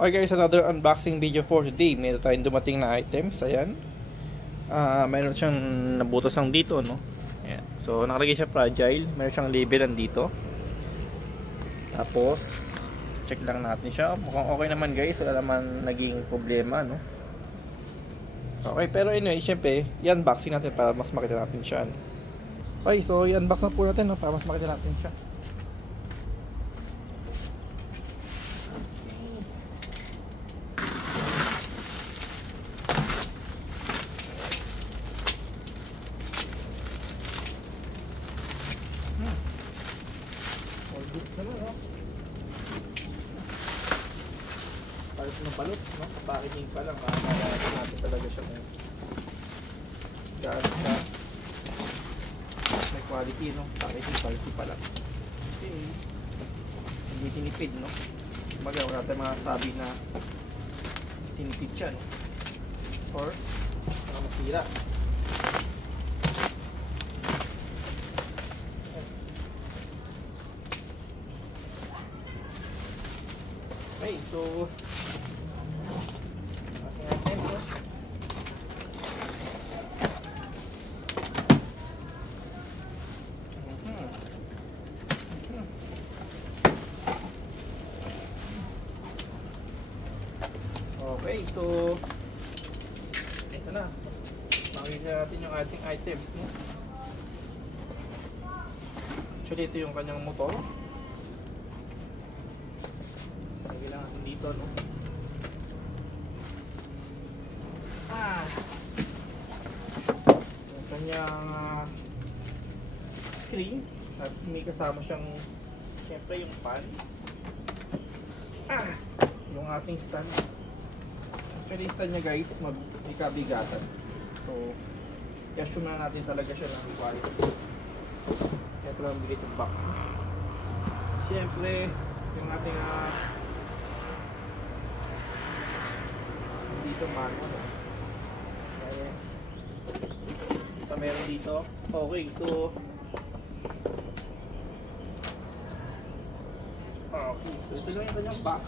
Okay guys, another unboxing video for today. Meron tayong dumating na items. Ayan. Meron siyang nabutas lang dito, no? Ayan. So, nakalagay siya fragile. Meron siyang label dito. Tapos, check lang natin siya. Mukhang okay naman guys. Wala naman naging problema, no? Okay, pero anyway, syempre, i-unboxing natin para mas makita natin siya. Okay, so i-unbox na po natin, no? Para mas makita natin siya. Pares ng balot, no? Packaging pa lang, makakalasin natin talaga siya kung gano'n siya. May quality, no? Packaging quality pa lang. Okay. Hindi tinipid, no? Kumbaga, wala tayong masasabi na tinipid siya, no? Or, baka masira. Okay, so ating item po. Okay, so ito na. Makikita natin yung ating items, no? Actually, ito yung kanyang motor. Dito, no? Yung kanyang screen at may kasama siyang syempre yung pan, yung ating stand. Actually yung stand nya guys may kabigatan, so i-assume na natin talaga siya ng quality. Kaya ito lang bigat yung box, no? Syempre yung ating dito manual, no? Ito meron dito. Okay, so ito lang yung kanyang box.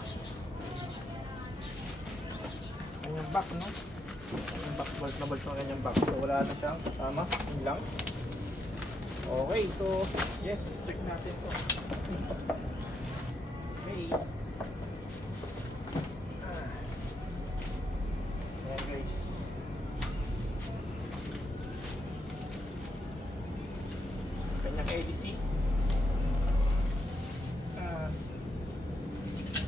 Kanyang box, no? Kanyang box, balik na balik ng kanyang box. So wala na siyang kasama, yun lang. Okay, so yes, check natin to. Okay. Ayan guys. Kanyang LEC.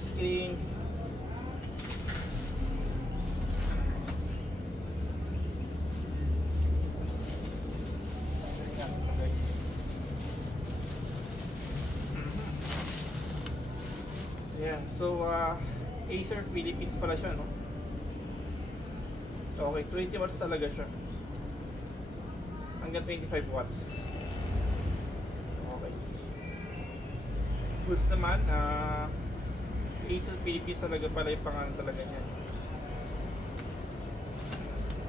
Screen. Ayan, so Acer Philippines pala siya, no? Okay, 20 watts talaga siya. Hanggang 25 watts. Okay. Goods naman, Acer Philippines talaga pala yung pangalan talaga niya.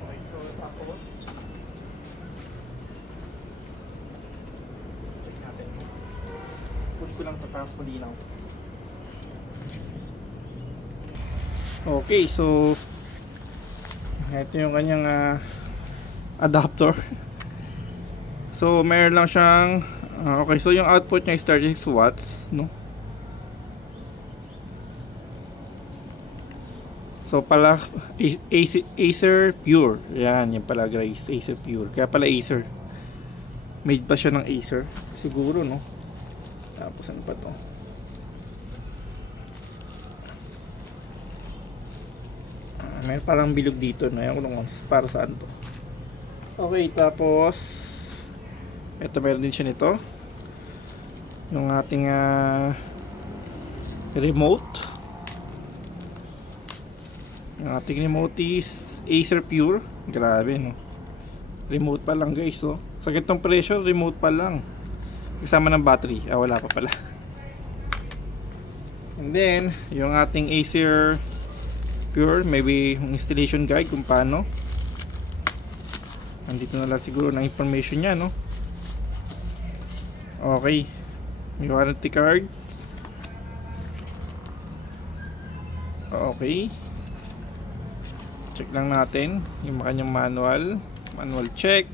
Okay, so tapos check natin. Put ko lang tapos malinaw. Okay, so ito yung kanyang adapter. So meron lang siyang okay, so yung output niya is 36 watts, no? So pala Acer Pure. Yan, yung pala guys, Acer Pure. Kaya pala Acer. Made pa siya ng Acer siguro, no? Tapos ano pa to? May parang bilog dito, no? Ayan ko lang para saan to. Okay, tapos ito meron din siya nito. Yung ating remote. Yung ating remote is Acer Pure. Grabe, no? Remote pa lang guys, oh. Sa ganitong presyo, remote pa lang. Kasama ng battery. Wala pa pala. And then, yung ating Acer Pure, maybe yung installation guide kung paano. Nandito na lang siguro ng information niya, no? Okay. May warranty card. Okay. Check lang natin yung kanyang manual. Manual check.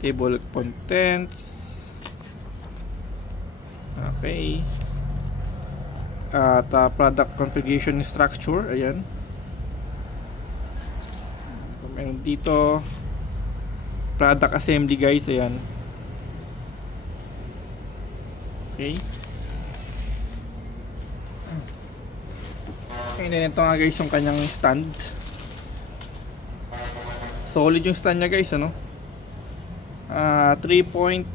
Table of contents. Okay. At product configuration structure. Ayan. Meron dito product assembly guys. Ayan. Okay. Okay, then ito nga guys yung kanyang stand. Solid yung stand niya guys, ano? 3.7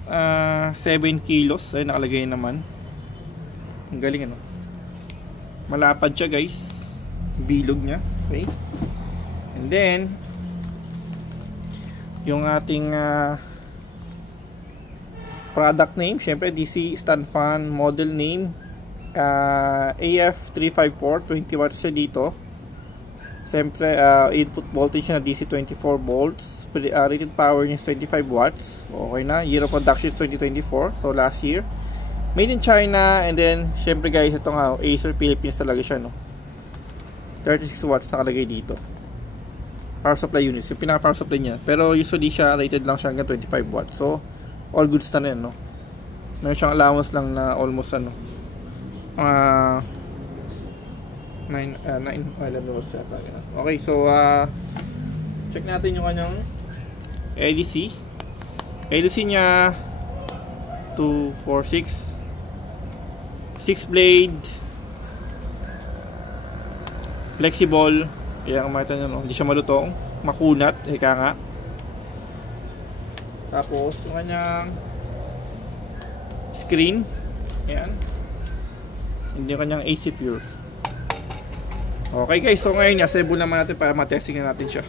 kilos ay nakalagay naman. Ang galing, ano? Malapad siya guys. Bilog niya. Okay. And then yung ating product name, syempre DC stand fan, model name AF354, 20 watts siya dito. Syempre input voltage na DC 24 volts, rated power niya is 25 watts. Okay na, year of production is 2024, so last year. Made in China. And then syempre guys, ito nga Acer Philippines talaga siya, no? 36 watts nakalagay dito. Power supply units, yung pinaka power supply niya. Pero usually siya rated lang siya hanggang 25 watts. So all goods na rin, no? Meron siyang allowance lang na almost ano 9 watts yata. Okay, so check natin yung kanyang LDC. LDC niya 246 6 blade flexible. Kaya kumita nyo, no? Hindi siya malutong, makunat, ika nga. Tapos yung kanyang screen, ayan, hindi yung kanyang AC pure. Okay guys, so ngayon assemble naman natin para matesting na natin siya.